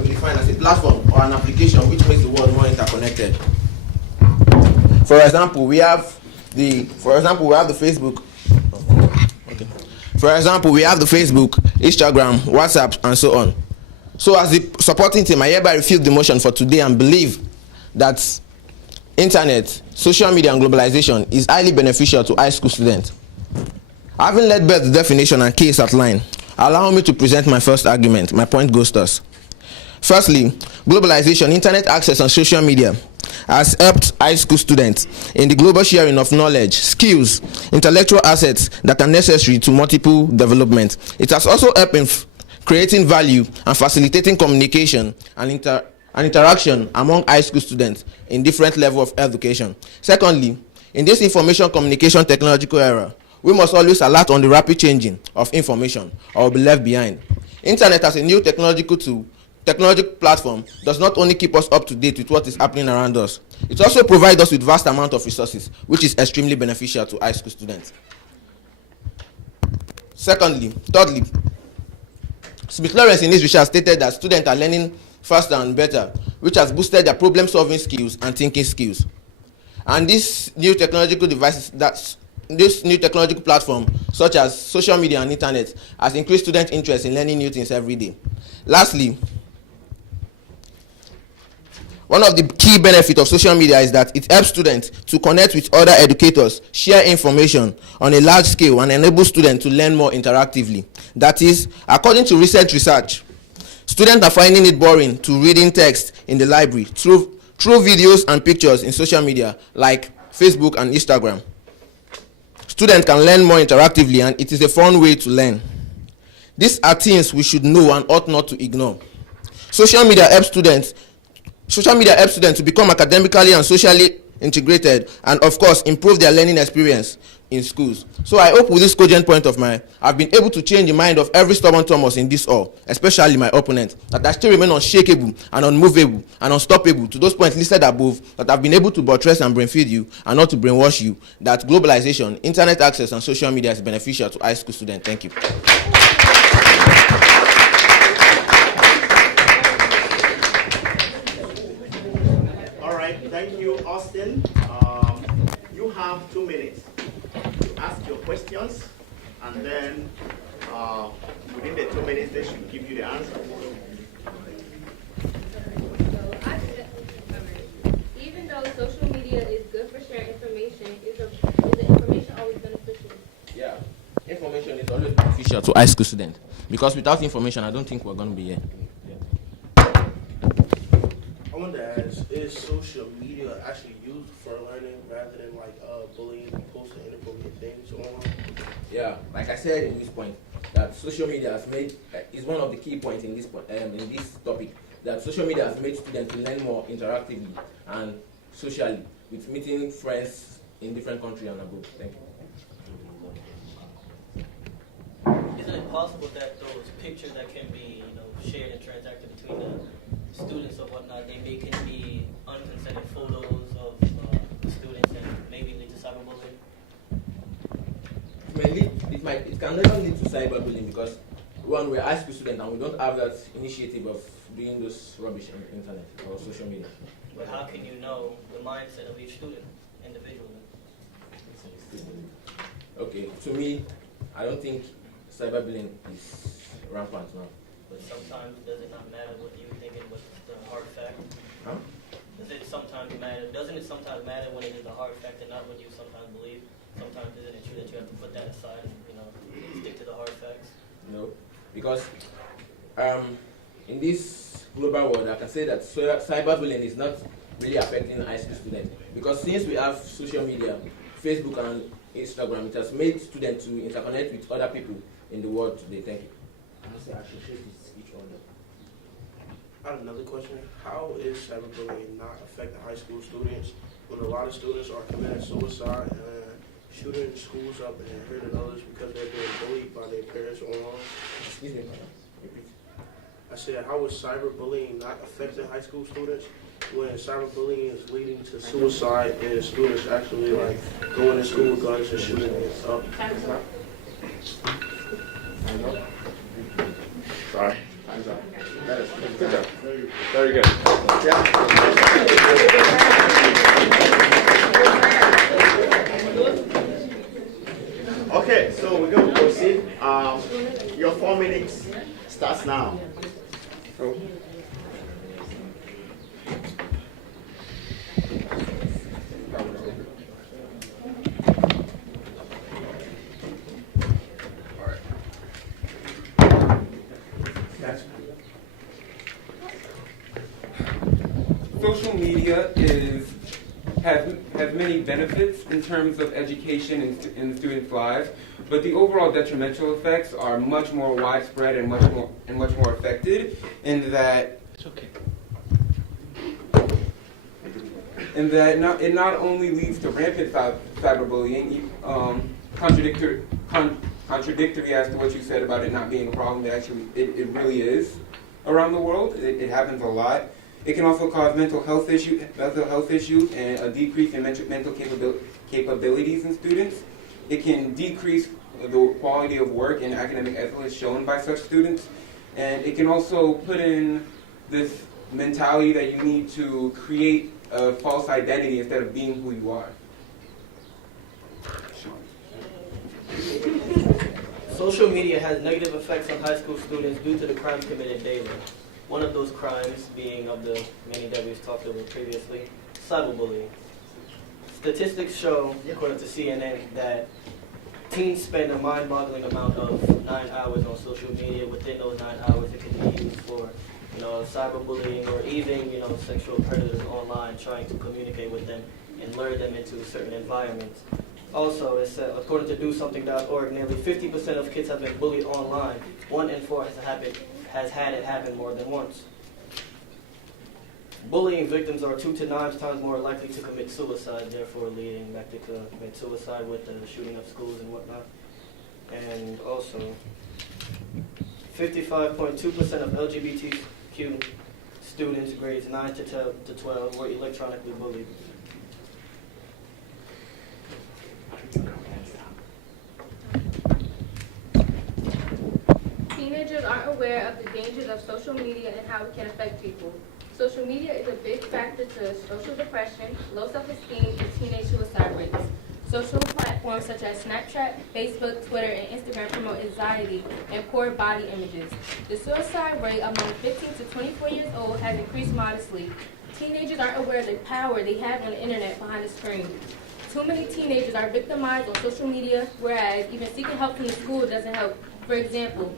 can be defined as a platform or an application which makes the world more interconnected. For example, we have the Facebook. Okay. For example, we have the Facebook, Instagram, WhatsApp, and so on. So as the supporting team, I hereby refute the motion for today and believe that internet, social media, and globalization is highly beneficial to high school students. Having led bare the definition and case outline, allow me to present my first argument. My point goes thus. Firstly, globalization, internet access, and social media has helped high school students in the global sharing of knowledge, skills, intellectual assets that are necessary to multiple development. It has also helped in creating value and facilitating communication and interaction among high school students in different levels of education. Secondly, in this information communication technological era, we must always alert on the rapid changing of information or we'll be left behind. Internet as a new technological platform does not only keep us up to date with what is happening around us, it also provides us with vast amount of resources, which is extremely beneficial to high school students. Thirdly, Smith-Lawrence in his research stated that students are learning faster and better, which has boosted their problem-solving skills and thinking skills. And these new technological platform, such as social media and internet, has increased student interest in learning new things every day. Lastly, one of the key benefits of social media is that it helps students to connect with other educators, share information on a large scale, and enable students to learn more interactively. That is, according to recent research, students are finding it boring to reading text in the library through videos and pictures in social media like Facebook and Instagram. Students can learn more interactively, and it is a fun way to learn. These are things we should know and ought not to ignore. Social media helps students to become academically and socially integrated, and of course improve their learning experience in schools. So I hope with this cogent point of mine, I've been able to change the mind of every stubborn Thomas in this hall, especially my opponent, that I still remain unshakable and unmovable and unstoppable to those points listed above, that I've been able to buttress and brainfeed you and not to brainwash you, that globalization, internet access, and social media is beneficial to high school students. Thank you. Thank you, Austin. You have 2 minutes to ask your questions, and then within the 2 minutes, they should give you the answer. Even though social media is good for sharing information, is the information always beneficial? Yeah, information is always beneficial to high school students, because without information, I don't think we're going to be here. I wanted to ask, is social media actually used for learning rather than like bullying, posting inappropriate things on? Yeah, like I said in this point, that social media has made is one of the key points in this topic. That social media has made students learn more interactively and socially with meeting friends in different countries and abroad. Thank you. Isn't it possible that those pictures that can be, shared and transacted between the students or whatnot, can be unconsented photos of the students and maybe lead to cyberbullying? It can never lead to cyberbullying, because one, we're high school students and we don't have that initiative of doing those rubbish on the internet or social media. But how can you know the mindset of each student individually? Okay, to me, I don't think cyberbullying is rampant now. But sometimes does it not matter what you think and what's the hard fact? Huh? Doesn't it sometimes matter when it is the hard fact and not what you sometimes believe? Sometimes isn't it true that you have to put that aside and stick to the hard facts? No, because in this global world, I can say that cyberbullying is not really affecting high school students, because since we have social media, Facebook and Instagram, it has made students to interconnect with other people in the world today. Thank you. I have another question. How is cyberbullying not affecting high school students when a lot of students are committing suicide and shooting schools up and hurting others because they're being bullied by their parents online? Excuse me, repeat. I said, how is cyberbullying not affecting high school students when cyberbullying is leading to suicide and students actually going to school with guns and shooting it up? Time's up. Sorry. Time's up. Good job. Very good. Okay, so we're going to proceed. Your 4 minutes starts now. Oh. Social media has many benefits in terms of education in students' lives, but the overall detrimental effects are much more widespread and much more affected in that it not only leads to rampant cyberbullying, contradictory as to what you said about it not being a problem. It really is around the world. It happens a lot. It can also cause mental health issues and a decrease in mental capabilities in students. It can decrease the quality of work and academic excellence shown by such students. And it can also put in this mentality that you need to create a false identity instead of being who you are. Social media has negative effects on high school students due to the crimes committed daily. One of those crimes being of the many that we've talked about previously, cyberbullying. Statistics show, according to CNN, that teens spend a mind-boggling amount of 9 hours on social media. Within those 9 hours, it can be used for, cyberbullying or even, sexual predators online trying to communicate with them and lure them into certain environments. Also, it's according to DoSomething.org, nearly 50% of kids have been bullied online. 1 in 4 has had it happen more than once. Bullying victims are 2 to 9 times more likely to commit suicide, therefore leading back to commit suicide with the shooting of schools and whatnot. And also, 55.2% of LGBTQ students grades 9 to 12 were electronically bullied. Teenagers aren't aware of the dangers of social media and how it can affect people. Social media is a big factor to social depression, low self-esteem, and teenage suicide rates. Social platforms such as Snapchat, Facebook, Twitter, and Instagram promote anxiety and poor body images. The suicide rate among 15 to 24 years old has increased modestly. Teenagers aren't aware of the power they have on the internet behind the screen. Too many teenagers are victimized on social media, whereas even seeking help from the school doesn't help. For example,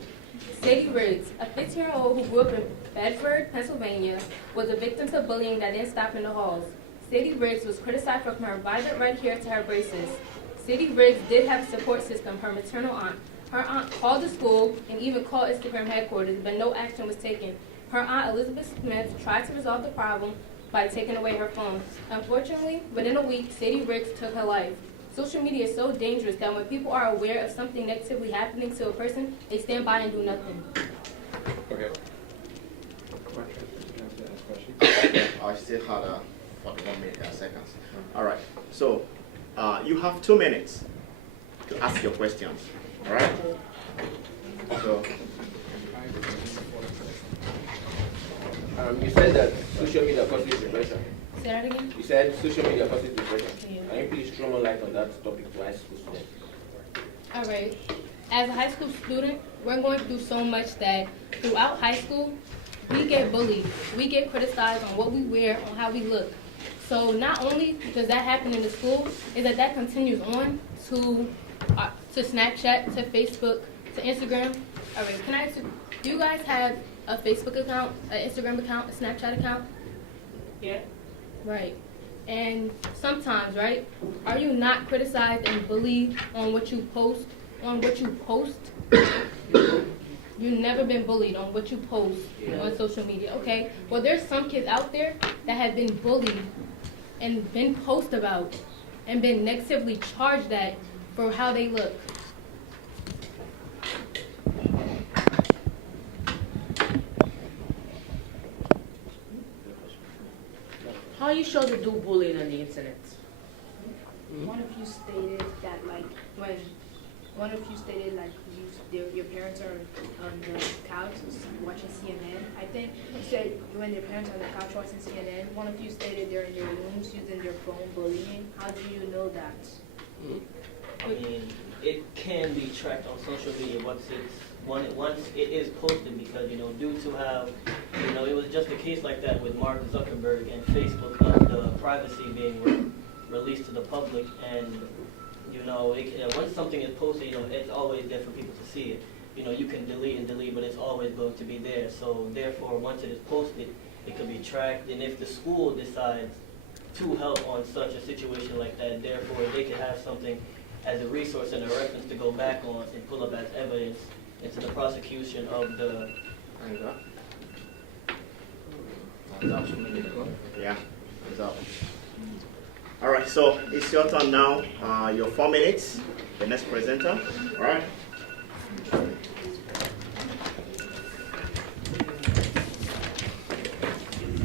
Sadie Riggs, a 15-year-old who grew up in Bedford, Pennsylvania, was a victim to bullying that didn't stop in the halls. Sadie Riggs was criticized for her violent right here to her braces. Sadie Riggs did have a support system, her maternal aunt. Her aunt called the school and even called Instagram headquarters, but no action was taken. Her aunt, Elizabeth Smith, tried to resolve the problem by taking away her phone. Unfortunately, within a week, Sadie Riggs took her life. Social media is so dangerous that when people are aware of something negatively happening to a person, they stand by and do nothing. Okay. I still had 41 seconds. All right. So you have 2 minutes to ask your questions. All right. So You said that social media causes depression. Say that again? You said social media causes depression. Yeah. Can you please throw more light on that topic to high school students? All right. As a high school student, we're going through so much that throughout high school, we get bullied. We get criticized on what we wear, on how we look. So not only does that happen in the school, is that continues on to Snapchat, to Facebook, to Instagram. All right, can I ask you, do you guys have a Facebook account, an Instagram account, a Snapchat account? Yeah. Right. And sometimes, right, are you not criticized and bullied on what you post? You've never been bullied on what you post on social media, okay? Well, there's some kids out there that have been bullied and been posted about and been negatively charged at for how they look. How are you sure to do bullying on the internet? One of you stated that, like, when one of you stated like your parents are on the couch watching CNN. I think you said when your parents are on the couch watching CNN. One of you stated they're in their rooms using their phone bullying. How do you know that? I mean, it can be tracked on social media once it is posted, because due to how it was just a case like that with Mark Zuckerberg and Facebook of the privacy being released to the public, and once something is posted, it's always there for people to see it. You can delete and delete, but it's always going to be there. So therefore, once it is posted, it can be tracked, and if the school decides to help on such a situation like that, therefore they can have something as a resource and a reference to go back on and pull up as evidence into the prosecution of the. Yeah, it's up. All right, so it's your turn now. Your 4 minutes. The next presenter. All right.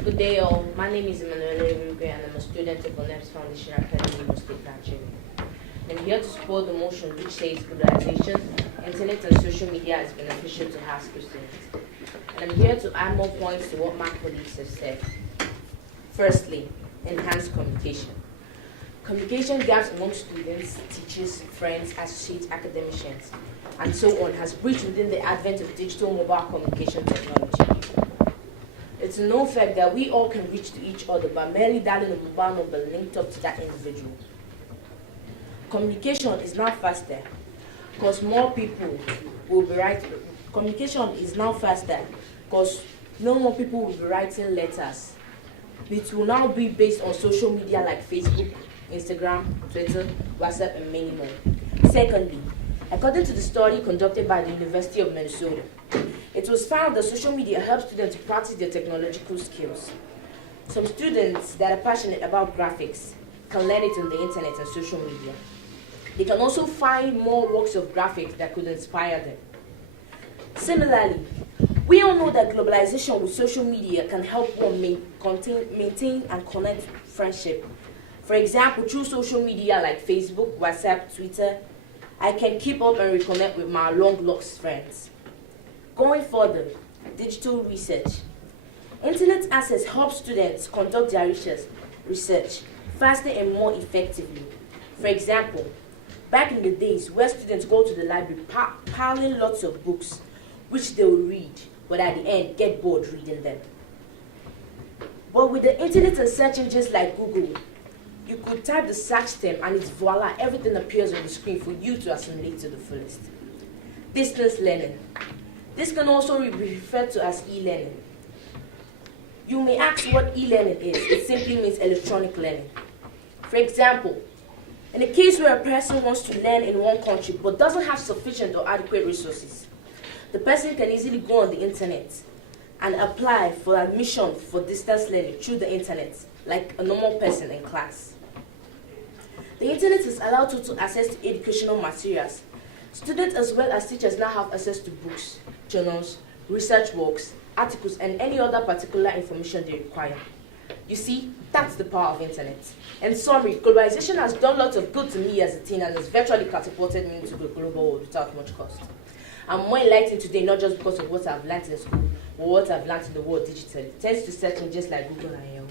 Good day, all. My name is Nnaemeka, and I'm a student of Oneb'sFoundation Academy, Imo State, Nigeria. I'm here to support the motion which says globalization, internet, and social media is beneficial to high school students. And I'm here to add more points to what my colleagues have said. Firstly, enhanced communication. Communication gaps among students, teachers, friends, associates, academicians, and so on has breached within the advent of digital mobile communication technology. It's a known fact that we all can reach to each other by merely dialing a mobile number linked up to that individual. Communication is now faster because more people will be writing. Communication is now faster because no more people will be writing letters. It will now be based on social media like Facebook, Instagram, Twitter, WhatsApp, and many more. Secondly, according to the study conducted by the University of Minnesota, it was found that social media helps students to practice their technological skills. Some students that are passionate about graphics can learn it on the internet and social media. They can also find more works of graphics that could inspire them. Similarly, we all know that globalization with social media can help one maintain and connect friendship. For example, through social media like Facebook, WhatsApp, Twitter, I can keep up and reconnect with my long-lost friends. Going further, digital research. Internet access helps students conduct their research faster and more effectively. For example, back in the days where students go to the library piling lots of books, which they will read, but at the end get bored reading them. But with the internet and search engines like Google, you could type the search term and it's voila, everything appears on the screen for you to assimilate to the fullest. Distance learning. This can also be referred to as e-learning. You may ask what e-learning is. It simply means electronic learning. For example, in a case where a person wants to learn in one country but doesn't have sufficient or adequate resources, the person can easily go on the internet and apply for admission for distance learning through the internet, like a normal person in class. The internet has allowed you to access to educational materials. Students as well as teachers now have access to books, journals, research works, articles, and any other particular information they require. You see, that's the power of internet. In summary, globalization has done lots of good to me as a teen and has virtually catapulted me into the global world without much cost. I'm more enlightened today not just because of what I've learned in school, but what I've learned in the world digitally, thanks to search engines like Google and Yahoo.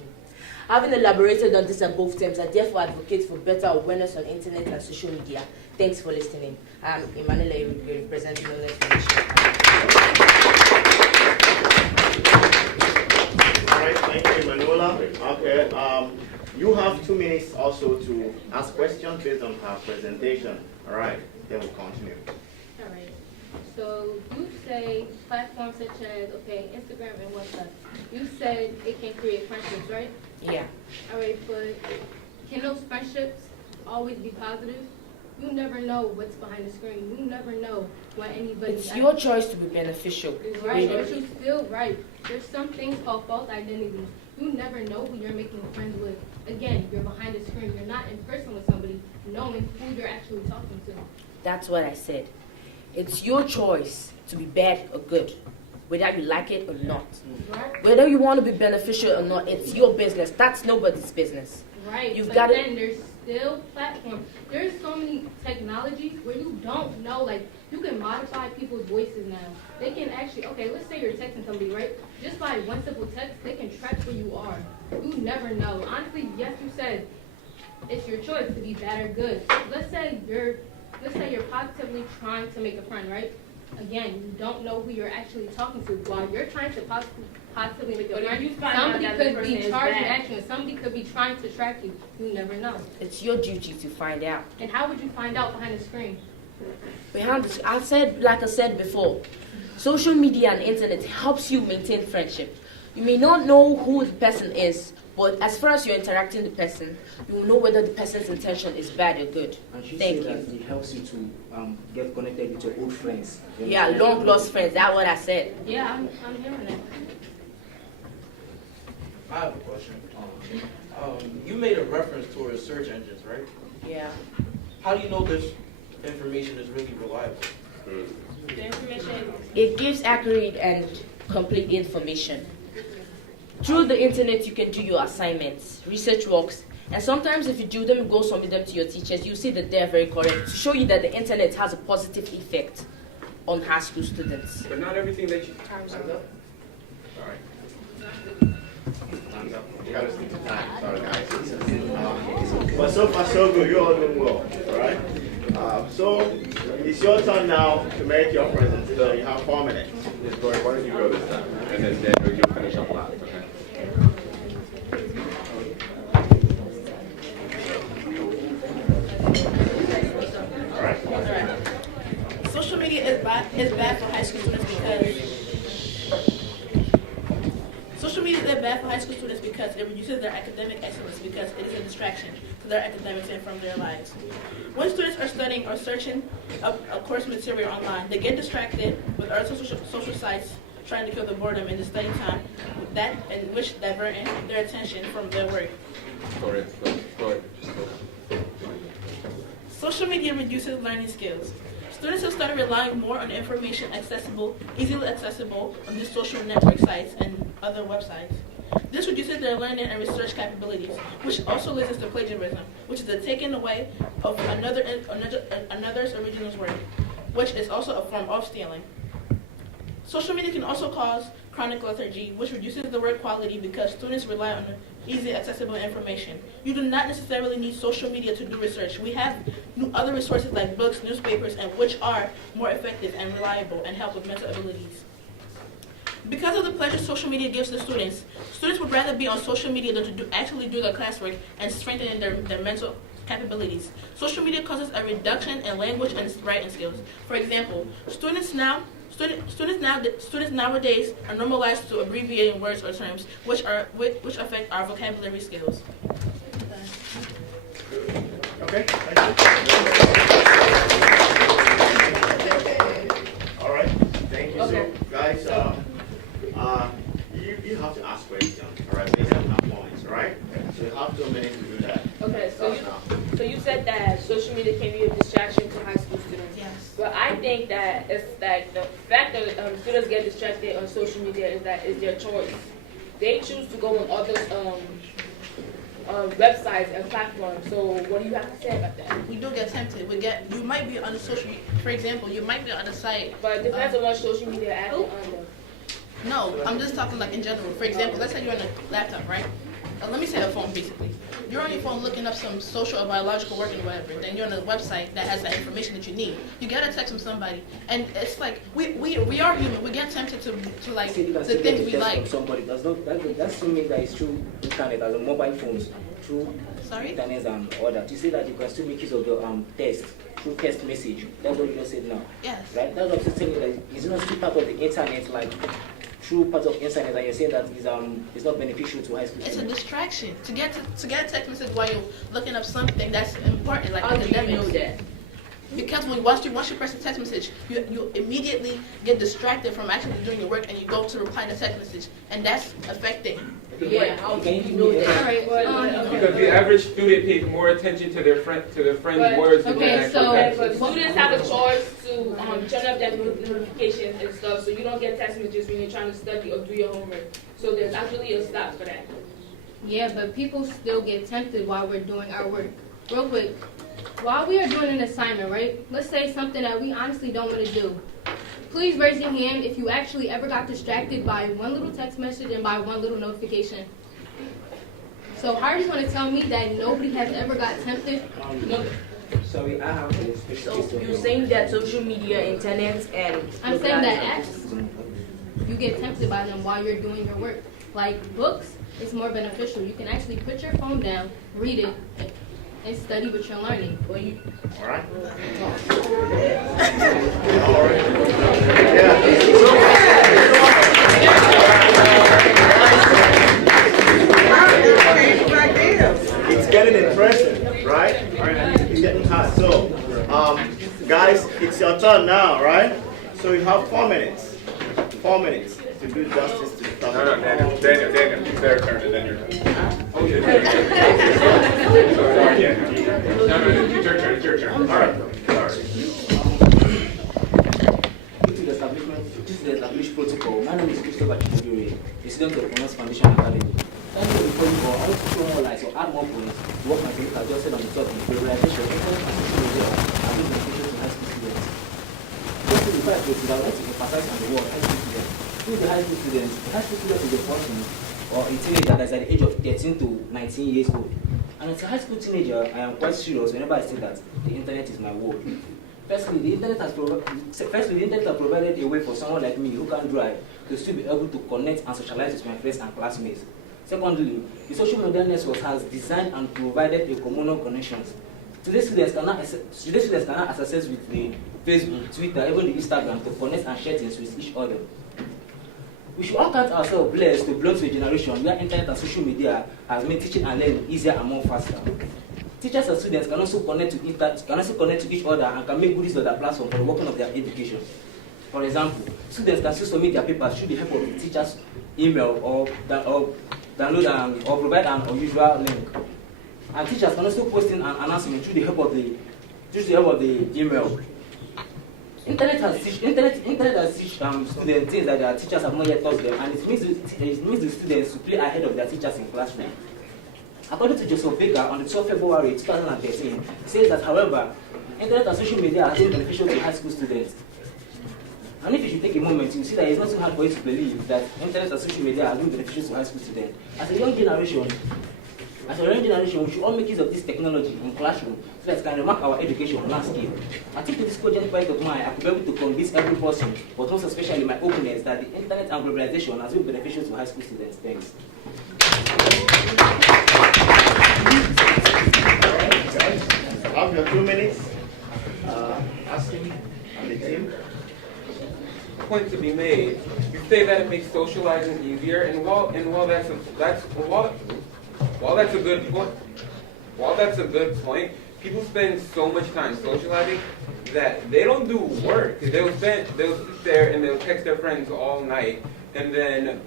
Having elaborated on this and both terms, I therefore advocate for better awareness on internet and social media. Thanks for listening. I'm Nnaemeka, representing Oneb'sFoundation. All right, thank you, Manuela. Okay, you have 2 minutes also to ask questions based on her presentation. All right, then we'll continue. All right. So you say platforms such as, Instagram and WhatsApp. You said it can create friendships, right? Yeah. All right, but can those friendships always be positive? You never know what's behind the screen. You never know what anybody. It's your choice to be beneficial. Right, but you're still right. There's some things called false identities. You never know who you're making friends with. Again, you're behind the screen. You're not in person with somebody, knowing who you're actually talking to. That's what I said. It's your choice to be bad or good, whether you like it or not. Right. Whether you want to be beneficial or not, it's your business. That's nobody's business. Right. You've but got then there's still platforms. There's so many technologies where you don't know, like, you can modify people's voices now. They can actually, okay, let's say you're texting somebody, right? Just by one simple text, they can track where you are. You never know. Honestly, yes, you said it's your choice to be bad or good. Let's say you're positively trying to make a friend, right? Again, you don't know who you're actually talking to. While you're trying to positively make a friend, somebody could be charging action. Somebody could be trying to track you. You never know. It's your duty to find out. And how would you find out behind the screen? Like I said before, social media and internet helps you maintain friendship. You may not know who the person is, but as far as you're interacting with the person, you will know whether the person's intention is bad or good. And she Thank said you. that it helps you to get connected with your old friends. Yeah, long lost friends. That's what I said. Yeah, I'm hearing that. I have a question. You made a reference towards search engines, right? Yeah. How do you know this information is really reliable? The information. It gives accurate and complete information. Through the internet, you can do your assignments, research works, and sometimes if you do them, go submit them to your teachers, you see that they're very correct, to show you that the internet has a positive effect on high school students. But not everything that you... Time's up. All right. Time's up. You gotta stick to time. Sorry, guys. But so far, so good. You're all doing well. All right. So it's your turn now to make your presentation. You have 4 minutes. Why don't you go this time? And then you'll finish up last, okay? All right. Social media is bad for high school students because it reduces their academic excellence because it is a distraction to their academics and from their lives. When students are studying or searching up a course material online, they get distracted with other social sites trying to kill the boredom in the study time which divert their attention from their work. Go ahead. Social media reduces learning skills. Students have started relying more on information easily accessible on these social network sites and other websites. This reduces their learning and research capabilities, which also leads to plagiarism, which is the taking away of another's original work, which is also a form of stealing. Social media can also cause chronic lethargy, which reduces the work quality because students rely on easy accessible information. You do not necessarily need social media to do research. We have other resources like books, newspapers, and which are more effective and reliable and help with mental abilities. Because of the pleasure social media gives to students would rather be on social media than to actually do their classwork and strengthen their mental capabilities. Social media causes a reduction in language and writing skills. For example, students nowadays are normalized to abbreviating words or terms, which affect our vocabulary skills. Okay. Thank you. All right. Thank you. Okay. So, guys, you have to ask questions. All right. Based on our points. All right. So you have 2 minutes to do that. Okay, so you said that social media can be a distraction to high school students. Yes. Well, I think that it's like the fact that students get distracted on social media is their choice. They choose to go on other websites and platforms. So what do you have to say about that? We do get tempted. You might be on the social media, for example, you might be on a site. But it depends on what social media app you're on. No, I'm just talking like in general. For example, let's say you're on a laptop, right? Let me say a phone basically. You're on your phone looking up some social or biological work and whatever. Then you're on a website that has that information that you need. You get a text from somebody, and it's like we are human. We get tempted to like See, the things we like. From somebody. That's assuming that it's through internet, as a mobile phones, through internet and all that. You say that you can still make use of the text through text message. That's what you just said now. Yes. Right? That's what I'm telling you, that it's not still part of the internet, like true part of internet, and you're saying that is not beneficial to high school It's a students. distraction to get a text message while you're looking up something that's important, like How do you academics. know that? Because once you press the text message, you immediately get distracted from actually doing your work, and you go to reply to the text message, and that's affecting. Yeah, how do Can you know that? All right. Because the average student pays more attention to their friend's words than their actual text. But students have a choice to turn up their notifications and stuff, so you don't get text messages when you're trying to study or do your homework. So there's actually a stop for that. Yeah, but people still get tempted while we're doing our work. real quick. While we are doing an assignment, right? Let's say something that we honestly don't want to do. Please raise your hand if you actually ever got distracted by one little text message and by one little notification. So how are you going to tell me that nobody has ever got tempted? Sorry, I have a special. So you're saying that social media, internet, and I'm saying that apps, you get tempted by them while you're doing your work. Like books, it's more beneficial. You can actually put your phone down, read it, and study what you're learning. All right. It's getting interesting, right? It's getting hot. So, guys, it's your turn now, right? So you have 4 minutes. 4 minutes to do justice to the topic. No, Daniel, it's their turn and then your turn. Oh, yeah. Sorry, yeah. No, it's your turn. All right. This is the established protocol. My name is Christopher Chidori, a student of Oneb'sFoundation Academy. Thank you before you go. I want to throw more light or add more points to what my colleague has just said on the topic. Regularization of internet and social media are being beneficial to high school students. Just to be fair, I would like to emphasize on the word high school students. Who is the high school students? The high school student is a person or a teenager that is at the age of 13 to 19 years old. And as a high school teenager, I am quite serious whenever I say that the internet is my world. Firstly, the internet has provided a way for someone like me who can't drive to still be able to connect and socialize with my friends and classmates. Secondly, the social media network has designed and provided a communal connections. Today's students cannot access with the Facebook, Twitter, even the Instagram to connect and share things with each other. We should all count ourselves blessed to belong to a generation where internet and social media has made teaching and learning easier and more faster. Teachers and students can also connect to each other and can make good use of their platform for the working of their education. For example, students can still submit their papers through the help of the teacher's email or download or provide an unusual link. And teachers can also post in an announcement through the help of the email. Internet has teach students things that their teachers have not yet taught them, and it makes the students to play ahead of their teachers in classroom. According to Joseph Baker on the 12th February 2013, he says that, however, internet and social media are still beneficial to high school students. And if you should take a moment, you see that it's not too hard for you to believe that internet and social media are being beneficial to high school students. As a young generation, we should all make use of this technology in classroom so that it can remark our education landscape. I think to this cogent point of mine, I could be able to convince every person, but also especially my opponents, that the internet and globalization has been beneficial to high school students. Thanks. Have your 2 minutes. Asking on the team. Point to be made. You say that it makes socializing easier, and while that's a good point, people spend so much time socializing that they don't do work. They'll sit there and they'll text their friends all night, and then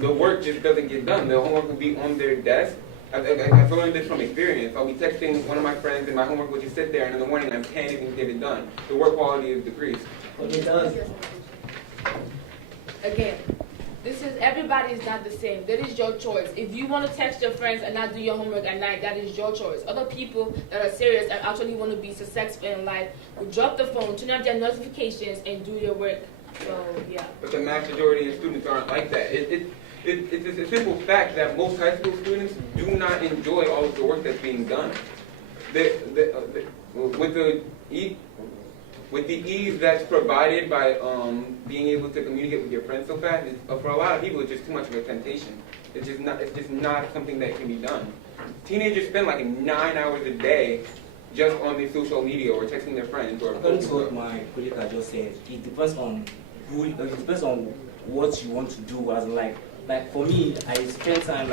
the work just doesn't get done. The homework will be on their desk. I've learned this from experience. I'll be texting one of my friends, and my homework will just sit there, and in the morning I can't even get it done. The work quality is decreased. It does. Again, everybody is not the same. That is your choice. If you want to text your friends and not do your homework at night, that is your choice. Other people that are serious and actually want to be successful in life will drop the phone, turn off their notifications, and do your work. So, yeah. But the vast majority of students aren't like that. It's a simple fact that most high school students do not enjoy all of the work that's being done. With the ease that's provided by being able to communicate with your friends so fast, for a lot of people, it's just too much of a temptation. It's just not something that can be done. Teenagers spend like 9 hours a day just on their social media or texting their friends. Or according to what my colleague just said, it depends on what you want to do. As like for me, I spend time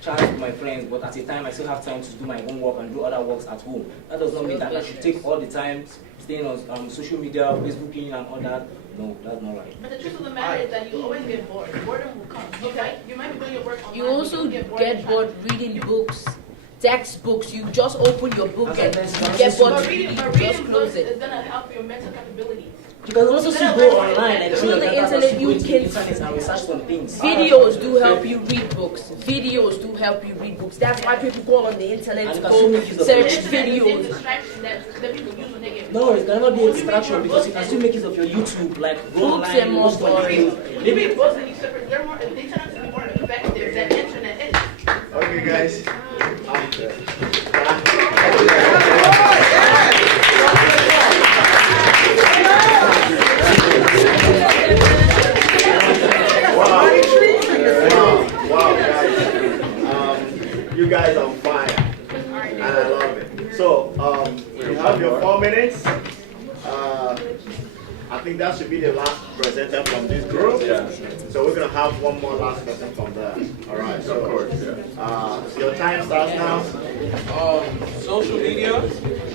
chatting with my friends, but at a time I still have time to do my own work and do other works at home. That does not mean that I should take all the time staying on social media, Facebooking and all that. No, that's not right. But the truth of the matter is that you always get bored. Boredom will come. Okay? You might be doing your work online. You also get bored reading books, textbooks. You just open your book and you get bored. But reading books is going to help your mental capabilities. You can also still go online and Through the internet, you can and research some things. videos do help you read books. Videos do help you read books. That's why people go on the internet to go search videos. No, it cannot be a distraction because you can still make use of your YouTube, like go Books online. and more stories. Maybe both of these separate. They're more. The internet is more effective than the internet is. Okay, guys. Wow, guys. You guys are on fire, and I love it. So, you have your 4 minutes. I think that should be the last presenter from this group. Yeah. So we're gonna have one more last person from there. All right. So, of course, your time starts now. Social media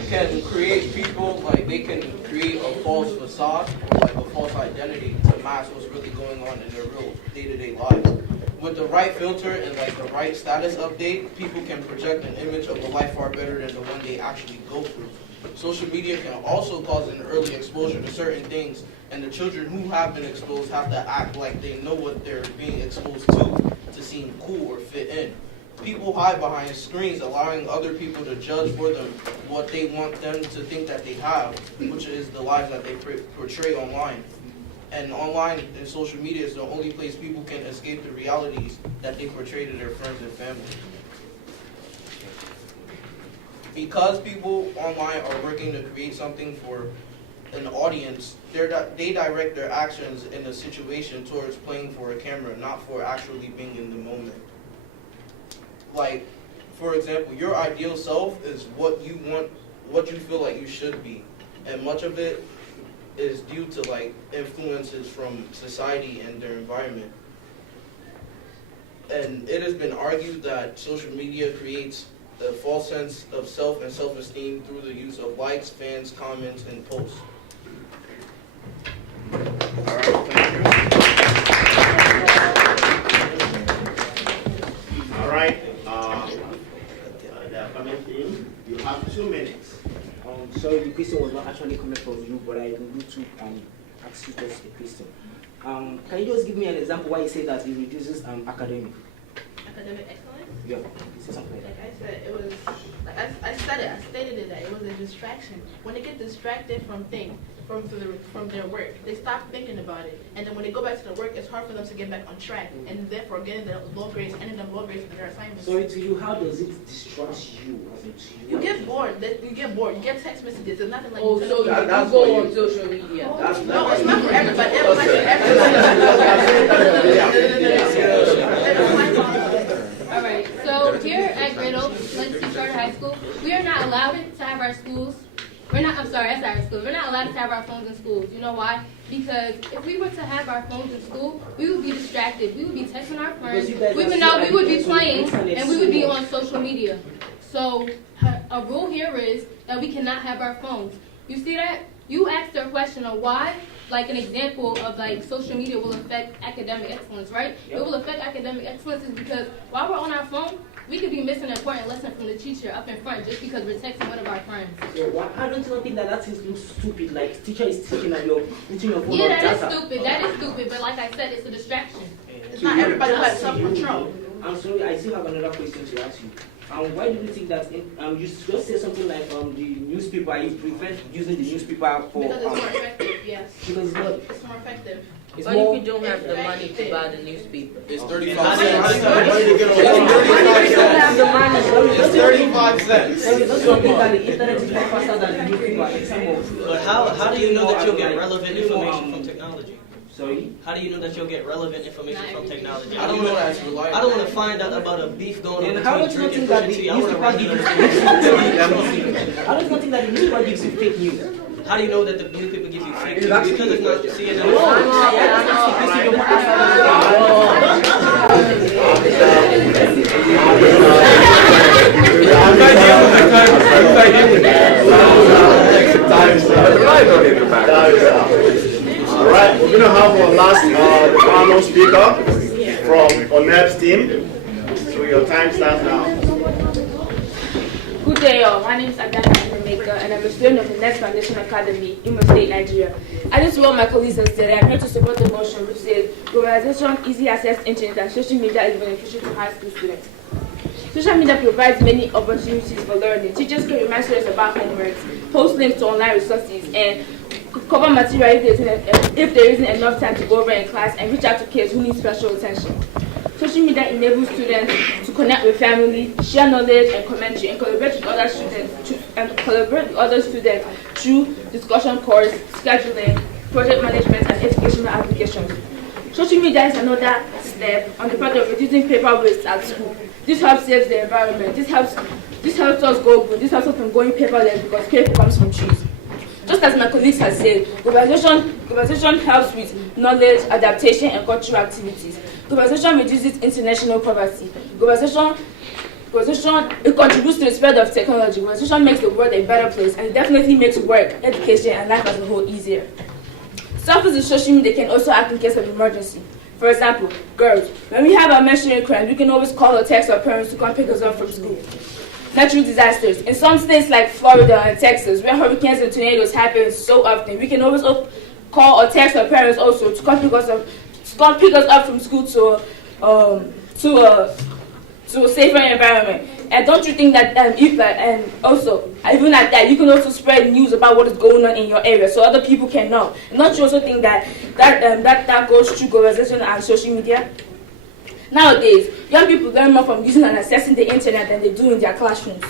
can create people, like they can create a false facade or like a false identity to mask what's really going on in their real day-to-day lives. With the right filter and like the right status update, people can project an image of a life far better than the one they actually go through. Social media can also cause an early exposure to certain things, and the children who have been exposed have to act like they know what they're being exposed to seem cool or fit in. People hide behind screens, allowing other people to judge for them what they want them to think that they have, which is the lives that they portray online. And online and social media is the only place people can escape the realities that they portray to their friends and family. Because people online are working to create something for an audience, they direct their actions in a situation towards playing for a camera, not for actually being in the moment. Like, for example, your ideal self is what you want, what you feel like you should be. And much of it is due to like influences from society and their environment. And it has been argued that social media creates a false sense of self and self-esteem through the use of likes, fans, comments, and posts. All right, thank you. All right, the upcoming team, you have 2 minutes. Sorry, the question was not actually coming from you, but I will YouTube and ask you just a question. Can you just give me an example why you say that it reduces academic Academic excellence? Yeah, say something like that. Like I said, it was, like I stated it that it was a distraction. When they get distracted from things, from their work, they stop thinking about it. And then when they go back to the work, it's hard for them to get back on track. And therefore getting the low grades, ending them low grades in their assignments. So to you, how does it distract you? You get bored. You get bored. You get text messages. There's nothing like Oh, you so tell you go on social media. No, it's not for everybody. Alright, so here at Great Oak, Legacy Charter High School, we are not allowed to have our schools. We're not allowed to have our phones in schools. You know why? Because if we were to have our phones in school, we would be distracted. We would be texting our friends. We would be playing, and we would be on social media. So a rule here is that we cannot have our phones. You see that? You asked a question of why, like an example of like social media will affect academic excellence, right? It will affect academic excellence is because while we're on our phone, we could be missing an important lesson from the teacher up in front just because we're texting one of our friends. So how don't you think that seems stupid? Like teacher is teaching and you're putting your phone on Yeah, data. that is stupid. That is stupid. But like I said, it's a distraction. It's not everybody who has self-control. I'm sorry, I still have another question to ask you. Why do you think that you just say something like the newspaper, you prevent using the newspaper for... Because it's more effective, yes. Because it's what? It's more effective. It's but if you don't have the money to buy the newspaper. It's 35 cents. It's 35 cents. So don't you think that the internet is more faster than the newspaper in terms of... But how do you know that you'll get relevant information from technology? Sorry? How do you know that you'll get relevant information from technology? I don't know that's reliable. I don't want to find out about a beef going on And how between don't you Drake think and that Pusha the T. I want to newspaper gives you fake news? How don't you think that the newspaper gives you fake news? How do you know that the newspaper gives you fake news? Because it's not CNN. Alright, we're going to have our last panel speaker from Oneb'sFoundation team. So your time starts now. Good day, my name is Nnaemeka, and I'm a student of the Oneb'sFoundation Academy in Imo State, Nigeria. I just what my colleagues have said. I'm here to support the motion which says globalization, easy access to internet, and social media is beneficial to high school students. Social media provides many opportunities for learning. Teachers can remind students about homeworks, post links to online resources, and cover material if there isn't enough time to go over in class, and reach out to kids who need special attention. Social media enables students to connect with family, share knowledge and commentary, and collaborate with other students through discussion course, scheduling, project management, and educational applications. Social media is another step on the part of reducing paper waste at school. This helps save the environment. This helps us go good. This helps us from going paperless because paper comes from trees. Just as my colleagues have said, globalization helps with knowledge, adaptation, and cultural activities. Globalization reduces international poverty. Globalization it contributes to the spread of technology. Globalization makes the world a better place, and it definitely makes work, education, and life as a whole easier. Selfies in social media can also act in case of emergency. For example, girls, when we have our menstrual crimes, we can always call or text our parents to come pick us up from school. Natural disasters. In some states like Florida and Texas, where hurricanes and tornadoes happen so often, we can always call or text our parents also to come pick us up from school to a safer environment. And don't you think that and also even at that, you can also spread news about what is going on in your area so other people can know. And don't you also think that goes through globalization and social media? Nowadays, young people learn more from using and accessing the internet than they do in their classrooms.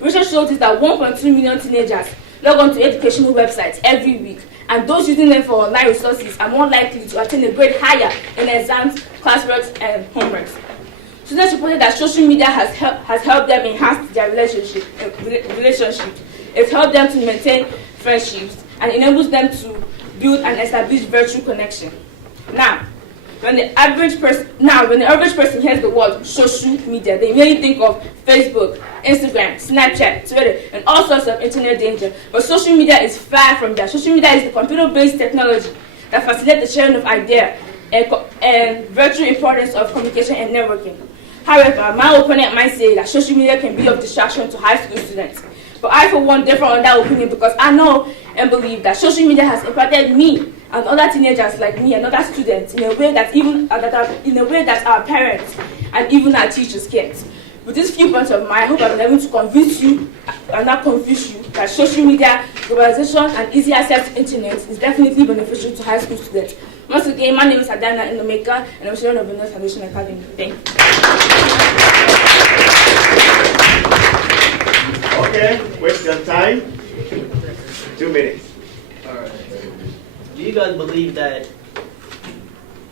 Research shows that 1.2 million teenagers log on to educational websites every week, and those using them for online resources are more likely to attain a grade higher in exams, classworks, and homeworks. Students reported that social media has helped them enhance their relationships. It's helped them to maintain friendships and enables them to build and establish virtual connection. Now, when the average person hears the word social media, they mainly think of Facebook, Instagram, Snapchat, Twitter, and all sorts of internet danger. But social media is far from that. Social media is the computer-based technology that facilitates the sharing of ideas and virtual importance of communication and networking. However, my opponent might say that social media can be of distraction to high school students. But I, for one, differ on that opinion because I know and believe that social media has impacted me and other teenagers like me and other students in a way that our parents and even our teachers can't. With these few points of mine, I hope I've been able to convince you and not confuse you that social media, globalization, and easy access to internet is definitely beneficial to high school students. Once again, my name is Nnaemeka, and I'm a student of the Oneb'sFoundation Academy. Thank you. Okay, question time. 2 minutes. Alright. Do you guys believe that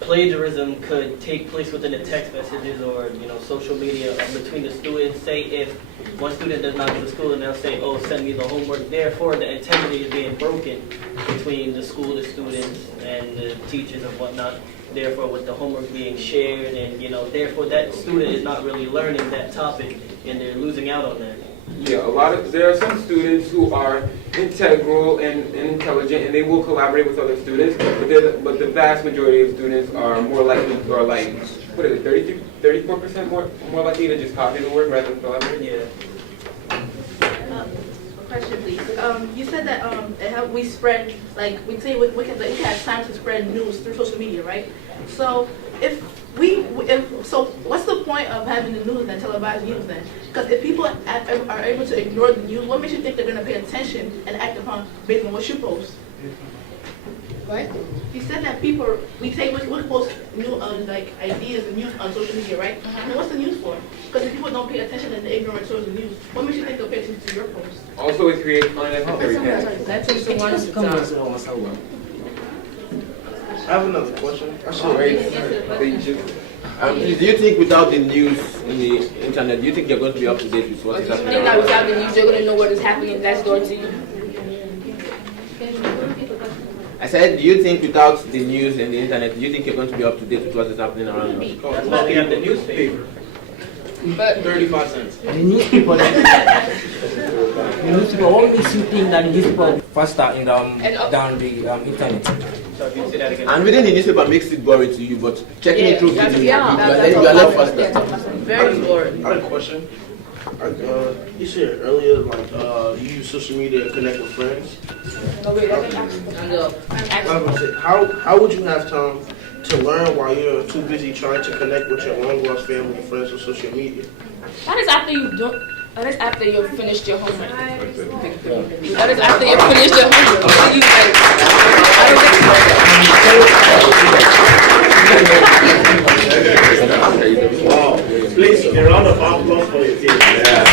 plagiarism could take place within the text messages or social media between the students? Say if one student does not go to school and they'll say, oh, send me the homework. Therefore, the integrity is being broken between the school, the students, and the teachers and whatnot. Therefore, with the homework being shared and, therefore that student is not really learning that topic and they're losing out on that. Yeah, there are some students who are integral and intelligent, and they will collaborate with other students. But the vast majority of students are more likely, or like, 34% more likely to just copy the work rather than collaborate. Yeah. Question, please. You said that it helped we spread, like we can have time to spread news through social media, right? So so what's the point of having the news and televised news then? Because if people are able to ignore the news, what makes you think they're going to pay attention and act upon based on what you post? What? You said that we post new ideas and news on social media, right? And what's the news for? Because if people don't pay attention and they're ignorant towards the news, what makes you think they'll pay attention to your post? Also, it creates unnecessary panic. I have another question. Do you think without the news in the internet, do you think you're going to be up to date with what is happening? Do you think that without the news, you're going to know what is happening next door to you? I said, do you think without the news and the internet, do you think you're going to be up to date with what is happening around you? That's why we have the newspaper. But 35 cents. The newspaper, what makes you think that the newspaper faster in than the internet? So if you say that again. And reading the newspaper makes it boring to you, but checking it through video, you are left faster. Very boring. I have a question. You said earlier, like, you use social media to connect with friends. No, wait, I was gonna say, how would you have time to learn while you're too busy trying to connect with your long lost family and friends on social media? That is after you don't. That is after you've finished your homework. That is after you've finished your homework. You Wow. Please, a round of applause for your team.